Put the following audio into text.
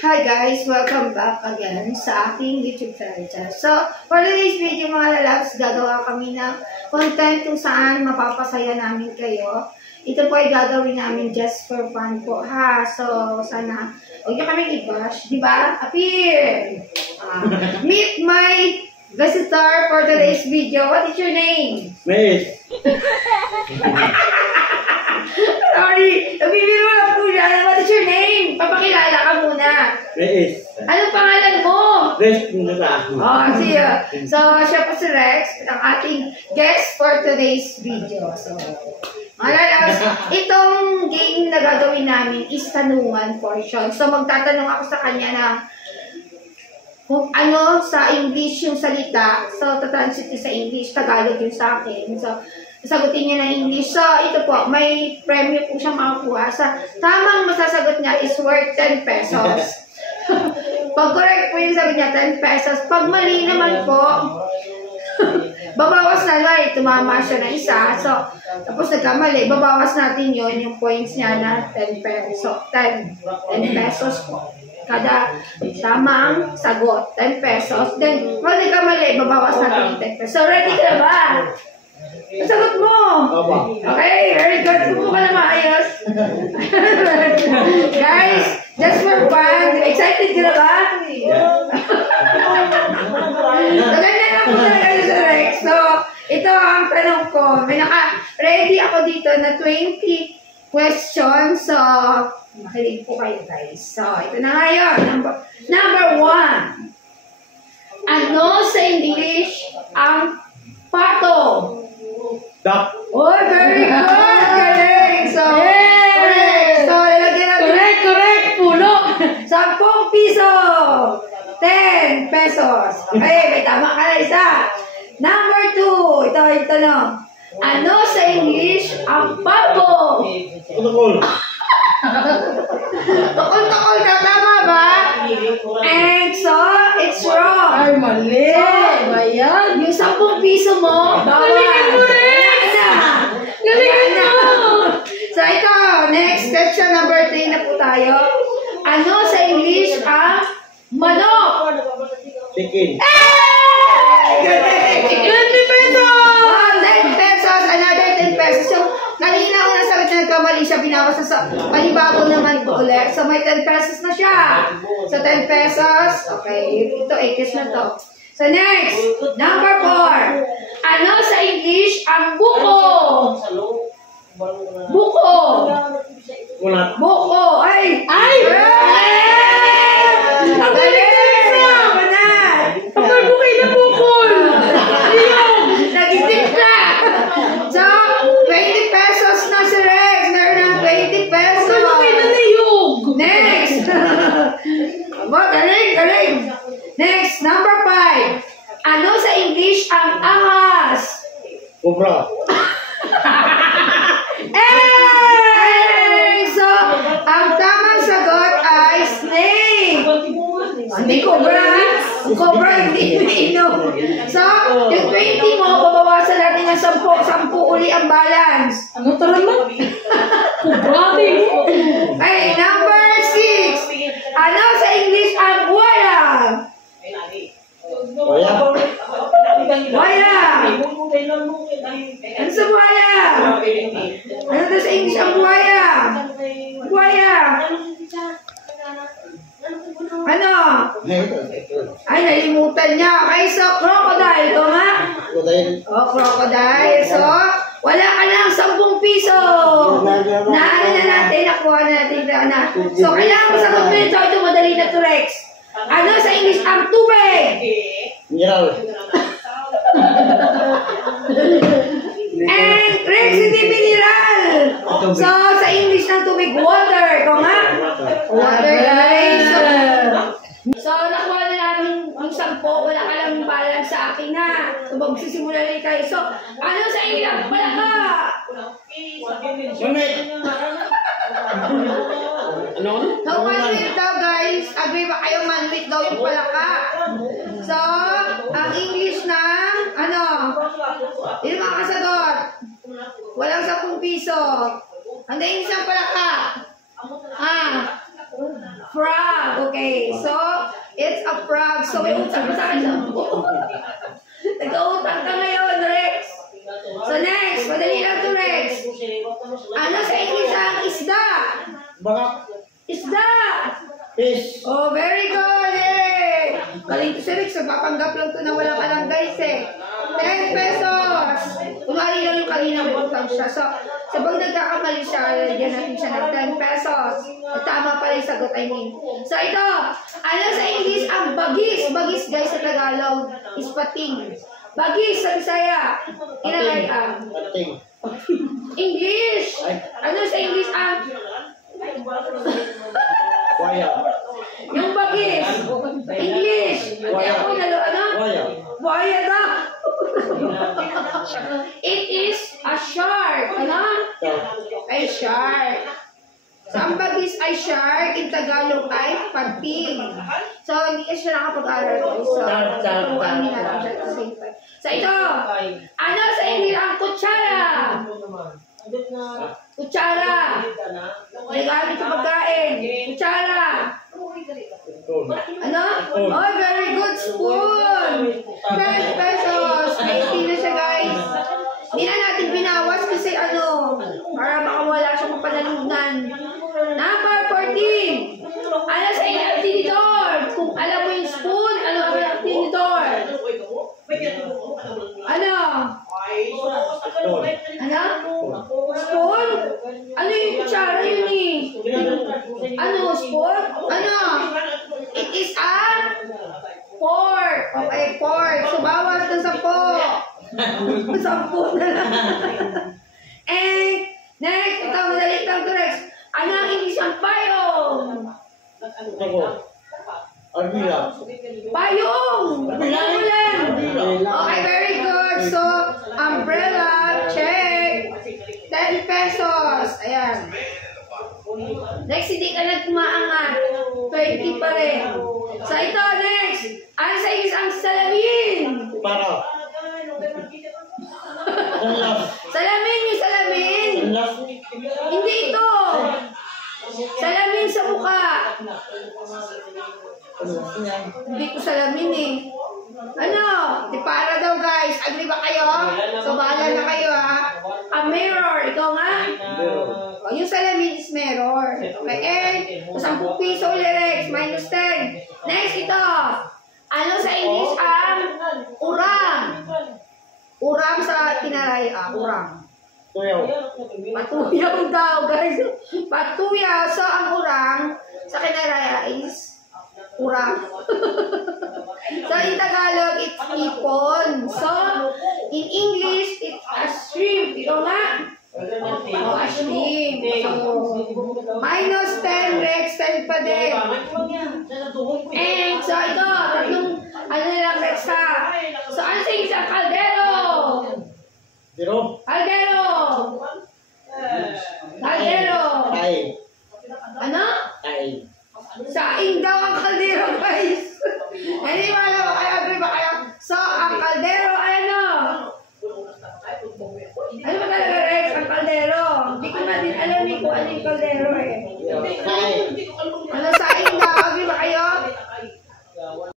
Hi guys! Welcome back again sa aking YouTube channel. So, for today's video mga lalabs, gagawa kami ng content kung saan mapapasaya namin kayo. Ito po ay gagawin namin just for fun po ha. So, sana huwag nyo kami i-bash, di ba? Appear! Meet my visitor for today's video. What is your name? Miss! Sorry! Nabibiro lang po siya. What is your name? Papakilala ka muna. Miss! Anong pangalan mo? Best mo na ako. Oh, siya. So, siya po si Rex, ang ating guest for today's video. So, mga lalabs, itong game na gagawin namin is tanungan portion. So, magtatanong ako sa kanya ng kung ano sa English yung salita. So, tatranslate sa English, Tagalog yung sa akin. So, sagutin niya ng English. So, ito po, may premyo po siyang makakuha. Sa tamang masasagot niya is worth 10 pesos. Pag correct po yung sagot niya, 10 pesos. Pag mali naman po, babawas na lang, tumama siya na isa. So, tapos nagkamali, babawas natin yon yung points niya na 10 pesos. 10 pesos po. Kada tamang sagot, 10 pesos. Then, pag nagkamali, babawas natin yung 10 pesos. So, ready ka na ba? Sagot mo! Okay, very good. Kung ka na maayos. Guys, just for fun. Excited ka na ba? So, ganyan lang po talaga sa Rex. So, ito ang tanong ko. May naka-ready ako dito na 20 questions. So, makinig po kayo guys. So, ito na nga yun. Number 1. Ano sa English ang pato? Duck. Oh, very good! Galing! So, correct! So, lalagyan natin. Correct! Pulo! 10 piso! 10 pesos. Okay, may tama ka na isa. Number 2. Ito yung tanong. Ano sa English ang pabo? Tukol. Tukol na tama ba? And so, it's wrong. Ay, mali. So, Bayan. yung 10 piso mo, bawal. Galingan mo rin. Galingan mo. So, ito, next question number 3 na po tayo. Ano sa English ang manok? Chicken. Hey! 20 pesos. Oh, 10 pesos, another 10 pesos. So, kanina ako nasagot na nagkamali siya, binawas na sa panibago naman po ulit. So, may 10 pesos na siya. So, 10 pesos. Okay, ito, 8 na to. So, next, number 4. Ano sa English ang buko? Buko. Ulat. Buko. Ay! Ay! Ang galing! Kapag bukay na bukol. Nag-isip na! So, 20 pesos na si Rex. Meron ng 20 pesos. Kapag bukay na niyog. Next! Aba, galing! Next, number 5. Ano sa English ang ahas? Cobra. So, ang tamang sagot ay snake. Hindi cobra. Ang cobra hindi iniinom. So, yung 20 mo, babawasan natin ng 10 uli ang balance. Ano talaga? Kubrate mo. Okay, number 6. Ano sa English ang buwaya? Waya. Buwaya. Ano sa buwaya? Ano daw sa English ang buwaya? Buwaya. Ano? Ay, nalimutan niya. Okay, so crocodile. Ito nga. Oh, crocodile. So, wala ka lang 10 piso. Naano na natin, nakuha na natin. So, kailangan mo sagot mo ito. Ito, madali na to, Rex. Ano sa English ang tubig? Mineral. And Rex, hindi mineral. So, sa English ng tubig, water. Ito nga. Water, guys. So, nakuha na namin yung 10. Wala ka lang balance sa akin, ha. So, magsisimula na tayo. So, ano sa English ang palaka? Ano? So, manwit daw, guys. Agree ba kayo? Manwit daw yung palaka. So, ang English ng, ano? Yun mga kasagot. Walang 10 piso. Ang English ng palaka. Frog. Okay. So, it's a frog. So, may utang sa akin sa buo. Nag-utang ka ngayon, Rex. So, next. Madali lang to, Rex. Ano sa English ang isda? Baka. Isda. Fish. Oh, very good. Eh. Galing to si Rex. Papanggap lang to na wala ka lang, guys, eh. 10 pesos. Kunwari lang yung kanina may utang siya. So, sabang nagkakamali siya, lalagyan natin siya ng 10 pesos. At tama pala yung sagot, I mean. So, ito. Ano sa English ang bagis? Bagis, guys, sa Tagalog is pating. Bagis sa Bisaya. Inagay ang Pating. English. Ano sa English ang Waya. yung bagis? English. Waya. Ako nalo, ano? Waya. Buhaya na. It is a shark. Ano? Ay, shark. So, ang bagis ay shark. In Tagalog ay pating. So, hindi ka siya nakapag-aral. So, turuan niya natin siya at the same time. So, ito. Ano sa English ang kutsara? Kutsara. Nagamit sa pagkain. Kutsara. Ano? Oh, very good. Spoon. 10 pesos. 80 na siya, guys. Hindi na natin binawas kasi ano, para baka wala siyang mapanalunan. Number 14. Ano sa inyo ang tinidor? Kung alam mo yung spoon, ano ang tinidor? Ano? Ano? Spoon? Ano yung kutsara yun eh? Ano? Spoon? Ano? It is a fork. Okay, fork. So, bawas na 10. 10 na lang. And, next, ito, madali lang to, Rex. Ano ang English ang payong? Ako. Agila. Payong! Ulan! Okay, very good. So, umbrella, check. 10 pesos. Ayan. Next, hindi ka na tumaangat. 20 pa rin. So, ito, next. Ano sa English ang salamin? Para. Unlap. Salamin yung salamin. Unlap. Hindi ito. Salamin sa mukha. Hindi ko salamin eh. Ano? Di para daw, guys. Agree ba kayo? So, bahala na kayo, ha? A mirror. Ikaw nga? O, yung salamin is mirror. Okay, and 10 piso ulit, Rex. Minus 10. Next, ito. Ano sa English ang urang? Urang sa Tinalay. Urang. Tuyaw. Patuyaw daw, guys. Patuyaw. So, ang urang sa Kinaraya is urang. So, in Tagalog, it's ipon. So, in English, it's a shrimp. Ikaw nga? Oh, a shrimp. So, minus 10, Rex, 10 pa din. And, so, ito, tatlong, ano lang, Rex, ha? So, ano sa isang kaldero? Zero. Kaldero! Kaldero! Tay. Ano? Tay. Saing daw ang kaldero, guys. Hindi wala ba kayo